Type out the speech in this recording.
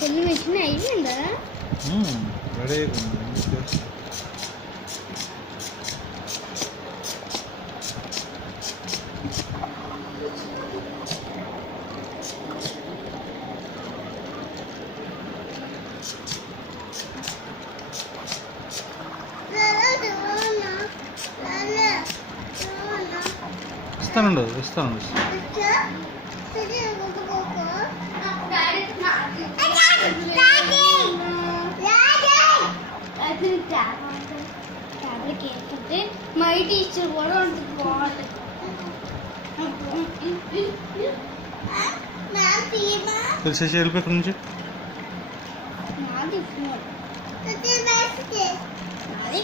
చెల్లి మెషిన్ అయిపోయిందా? రెడీ అయిపోయింది. ఇస్తాను. మై టీచర్ కూడా ఉంటుంది బాగుంటుంది. తెలిసేసి వెళ్ళిపోయి ఇక్కడ నుంచి. నాది